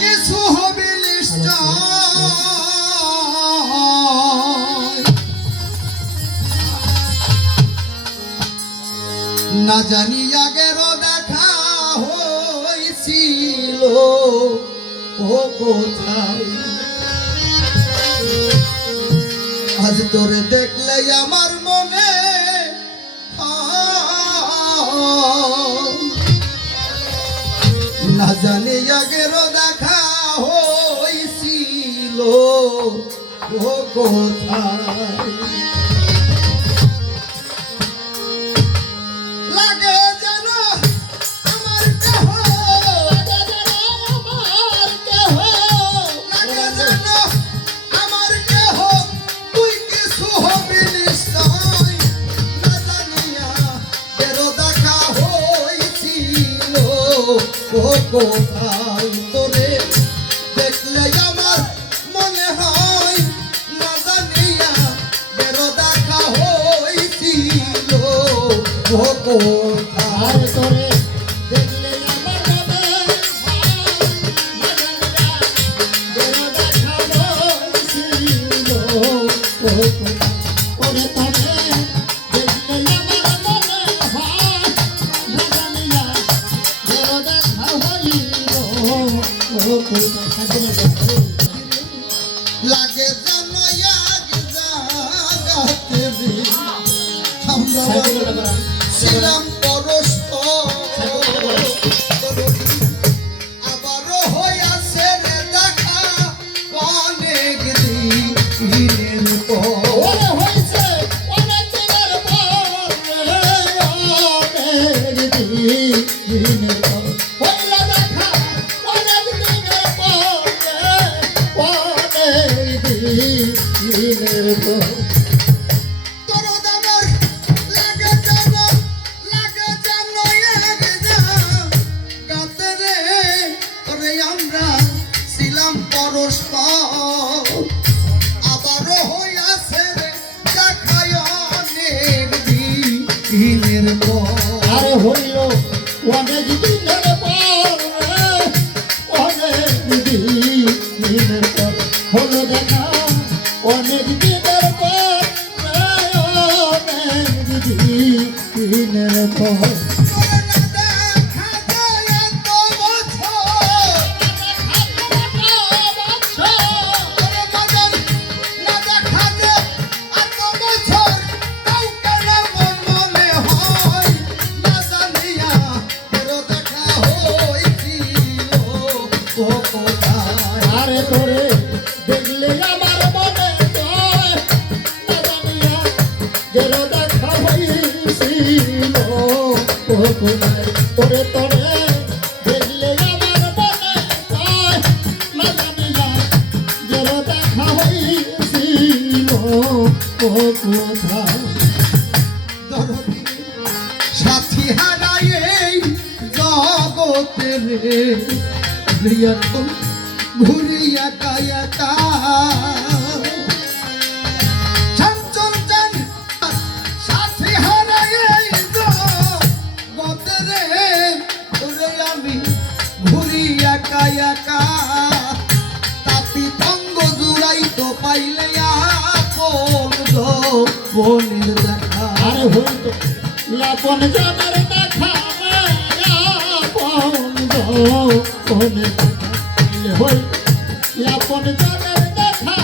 কিছু হবে নিশ্চয়, না জানি আগেরও দেখা হয়েছিল ও কোথায়। আজ তোরে দেখলে আমার মনে না জানি আগেরও দেখা হয়েছিল ও কোথায়। লাগে যেন আমার দেহ, লাগে যেন আমার দেহ, তুই কিছু হবি নিশ্চয়, না জানিয়া বেরো দেখা হয়েছিল ও কোথায়। তোরে দেখলে আমার মনে হয়, না জানিয়া বেরো দেখা হয়েছিল ও কোথায়। তোরে দেখলে আমার মনে হয়, না জানিয়া বেরো দেখা হয়েছিল ও কোথায়। ওরে তোরে দেখলে আমার মনে হয়, না জানিয়া বেরো দেখা হইল ও কোথায়। লাগে যেন এক জাগাতে রে, আমরা ছিলাম পরস্পর, আবারও হইয়াছে রে দেখা অনেক দিনের পর। ওরে হইছে অনেক দিনের পর, অনেক দিনের পর হইল দেখা, অনেক দিনের পর, অনেক দিনের পর। তোর দামের লাগে যেন এক জাগাতে রে, ওরে আমরা ছিলাম পরস্পর, আবারও হইয়াছে রে দেখা অনেক দিনের পর। আরে হইল অনেক দিনের পর, অনেক দিনের পর হলো দেখা, অনেক দিনের পর, অনেক দিনের পর। তোরে না দেখা যায় এত বছর, তোরে বাজার না দেখা যায় এত বছর, কাউকে না মন মনে হয়, না জানিয়া বেরো দেখা হয়েছিল ও কোথায়। আরে তোরে দেখলে আমার মনে হয়, না জানিয়া গেল দেখা হইছিল ও কোথায়। ওরে তোরে দেখলে আমার মনে হয়, না জানিয়া গেল দেখা হইছিল ও কোথায়। দরদি সাথী হারাই এই জগতে রে, এখন ঘুরিয়া কায়াটা চঞ্চল চান সাথী হারাই এই জগতে রে, ওরে আমি ঘুরিয়া কায়াটা তাপি তঙ্গ জুড়াই তো পাইলে আপন বনের দেখা। আরে হইল লাপন জনের দেখা, আপন জনের দেখা হইল লাপন জনের দেখা,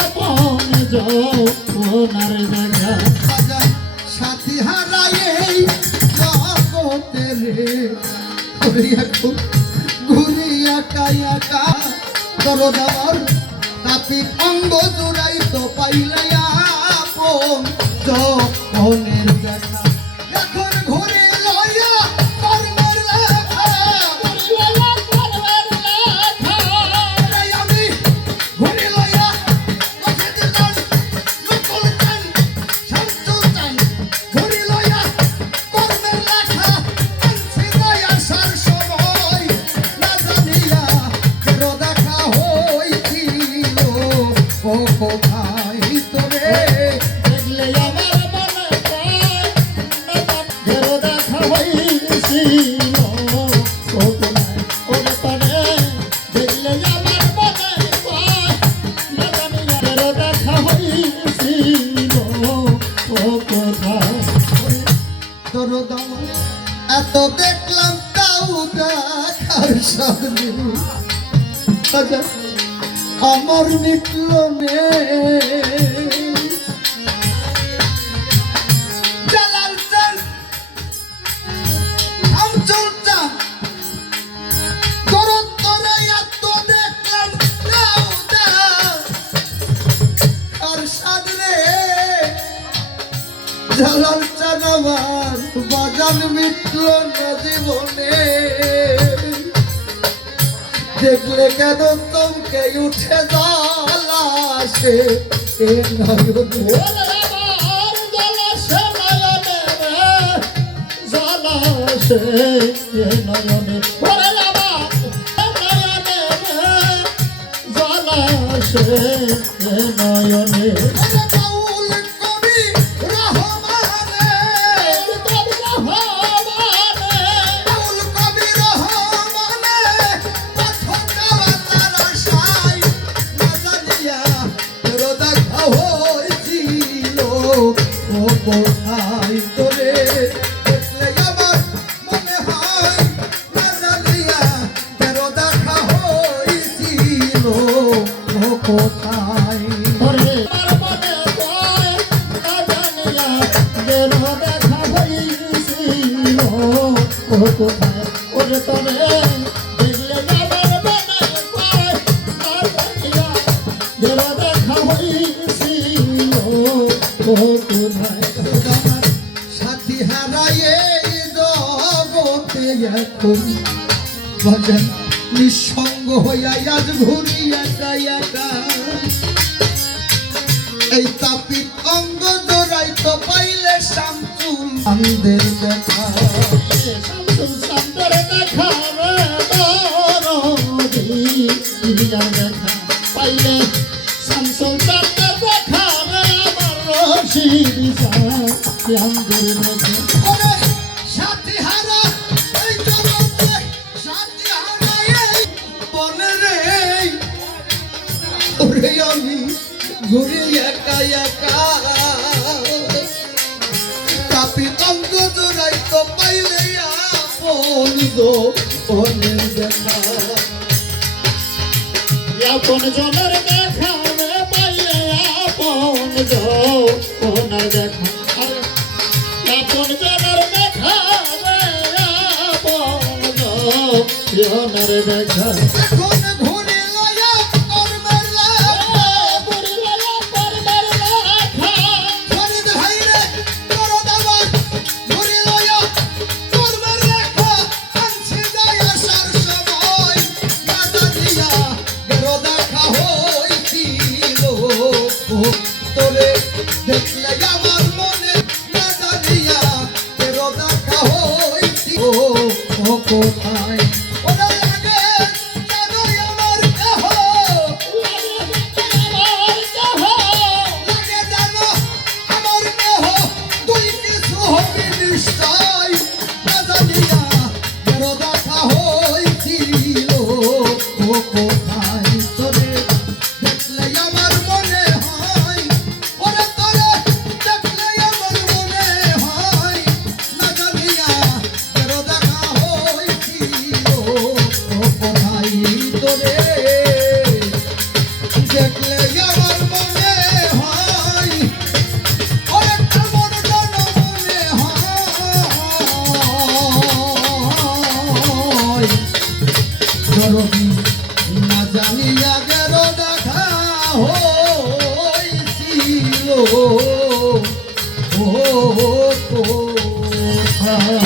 আপন জনের দেখা। বাজার সাথী হারাই এই জগতে রে, ওরে এখন ঘুরিয়া কায়াটা তোর দাবার তাপি অঙ্গ জুড়াই তো পাইলে আপন জনের দেখা। এখন ঘুরে লইয়া কর্মর লেখা, তাই আমি ঘুরে লইয়া বসে দিলাম নকল টান, শামসুল টান, ঘুরে লইয়া কর্মের লেখা, আনছি নাই আসার সময়, না জানিয়া বেরো দেখা হইছিল ও কোথায়। তোরে দেখলে আমার মনে হয়, আর সামনে আচ্ছা আমার মিটল নে জালাল চান আমচল চান করত তোরে এত দেখলাম দাও দাও আর সাদরে জালাল চান আমার বাজান মিটল না জীবনে দেখলে কেন তোমকে উঠে জ্বালাসে এ নয়নে ওরে আমার জ্বালাসে নয়নে রে, জ্বালাসে এ নয়নে। ওরে আমার নয়নে রে, জ্বালাসে এ নয়নে। ওরে বাউল কবি রহমানে কবি রহমানে, বাউল কবি রহমানে পাথর দেওয়া তারা সাই না জানিয়া তোর দেখা হয়েছিল ও কোথায় তোরে দেখলে আমার মনে হয় না জানিয়া তোর দেখা হয়েছিল ও কোথায় ওরে আমার মনে কয় না জানিয়া গেল দেখা হইছিল ও কোথায়। ওরে তবে দেখলে আমার মনে কয় না জানিয়া গেল দেখা হইছিল ও কোথায়। আমার সাথী হারায় এই জগতে এখন বাজান নিঃসঙ্গ হইয়া আজ ঘুরি একা একা এই তাপিত অঙ্গ জোড়াই তো পাইলে শামচুল আমাদের দেখা শামসুল শামসুর দেখা রে দরদি, ইলিয়ার দেখা পাইলে শামসুল শামসুর দেখা রে আমার রশিদ শামসুর দেখা। ওরে সাথী হারা এই জগতে সাথী হারায় এই বনে রে ওরে আমি ঘুরি একা একা তাপিত অঙ্গ জোড়াই তো পাইলে আপন গো বনের দেখা আপন জনের দেখা রে পাইলে আপন জনের দেখা। আরে আপন জনের দেখা রে আপন জনের দেখা। এখন ঘুরি লয়া কর্মের লেখা ফরিদ হাইরে তোর দাবার ঘুরি লয়া কর্মের লেখা আনছি যায় আসার সময় না জানিয়া বেরো দেখা হইছিল তোরে দেখলে আমার মনে না জানিয়া বেরো দেখা হইছিল কোথায় ওরা লাগে জানো আমার দেহ লাগে জানো আমার দেহ তুই কিছু হবি নিশ্চয় না জানিয়া বেরো দেখা হইছিল কোথায় তোরে দেখলে আমার মনে হয় ওরে তোরে দেখলে আমার মনে হয় না জানিয়া বেরো দেখা হইছিল কোথায় তোরে দেখলে আমার মনে হয় ওরে কেমন যেন মনে হয় ধরবি না জানিয়া গেল দেখা হইছিল ও কোথায়